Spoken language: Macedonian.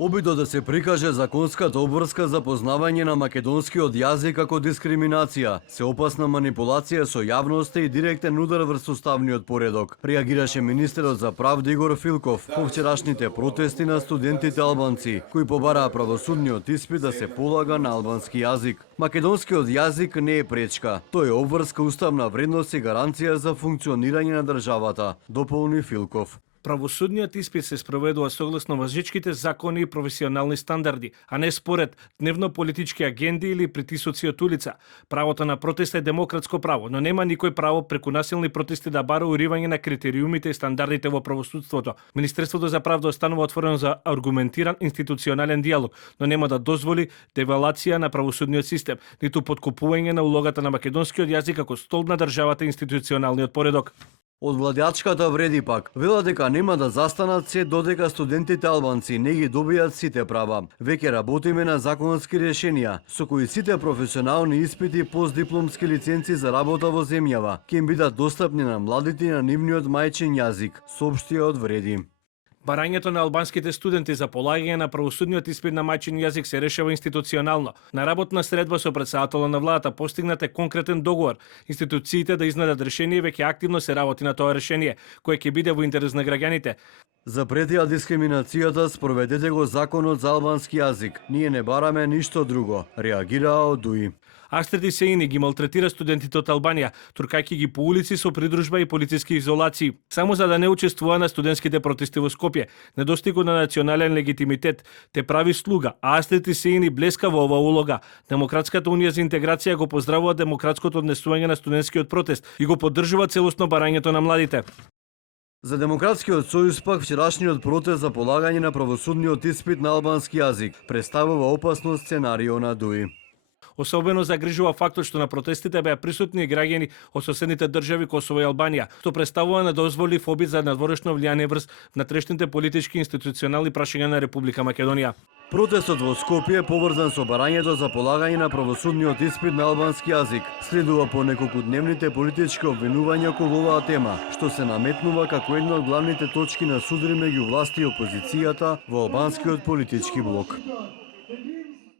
Обидот да се прикаже законската обврска за познавање на македонскиот јазик како дискриминација, сеопасна манипулација со јавноста и директен удар врз уставниот поредок, реагираше министерот за правда Игор Филков по вчерашните протести на студентите албанци, кои побараа правосудниот испит да се полага на албански јазик. Македонскиот јазик не е пречка, тој е обврска, уставна вредност и гаранција за функционирање на државата, дополни Филков. Правосудниот испит се спроведува согласно важечките закони и професионални стандарди, а не според дневно-политички агенди или притисоци од улица. Правото на протест е демократско право, но нема никој право преку насилни протести да бара уривање на критериумите и стандардите во правосудството. Министерството за правда останува отворено за аргументиран институционален диалог, но нема да дозволи девалација на правосудниот систем, ниту подкупување на улогата на македонскиот јазик како столб на државата и институционалниот поредок. Од владеачката вреди пак, велат дека нема да застанат се додека студентите албанци не ги добијат сите права. Веќе работиме на законски решенија, со кои сите професионални испити и постдипломски лиценци за работа во земјава ќе им бидат достапни на младите на нивниот мајчин јазик, соопштија од вреди. Барањето на албанските студенти за полагање на правосудниот испит на мајчин јазик се решава институционално. На работна средба со претседателот на владата постигнат е конкретен договор. Институциите да изнадат решение, веќе активно се работи на тоа решение, кое ќе биде во интерес на граѓаните. Запретија дискриминацијата, спроведете го законот за албански јазик. Ние не бараме ништо друго, реагираа од ДУИ. Астрид Сеини ги малтретира студентите од Албанија, туркајќи ги по улици со придружба и полициски изолации, само за да не учествува на студентските протести во Скопје. Недостигот на национален легитимитет те прави слуга, а Астрид Сеини блеска во оваа улога. Демократската унија за интеграција го поздравува демократското однесување на студентскиот протест и го поддржува целосно барањето на младите. За Демократскиот сојуз пак вчерашниот протест за полагање на правосудниот испит на албански јазик представува опасно сценарио на ДУИ. Особено загрижува фактот што на протестите беа присутни граѓани од соседните држави Косово и Албанија, што представува недозволив обид за надворешно влијание врз внатрешните политички и институционални прашања на Република Македонија. Протестот во Скопје, поврзан со барањето за полагање на правосудниот испит на албански јазик, следува по неколкудневните политички обвинувања околу оваа тема, што се наметнува како една од главните точки на судри меѓу власти и опозицијата во албанскиот политички блок.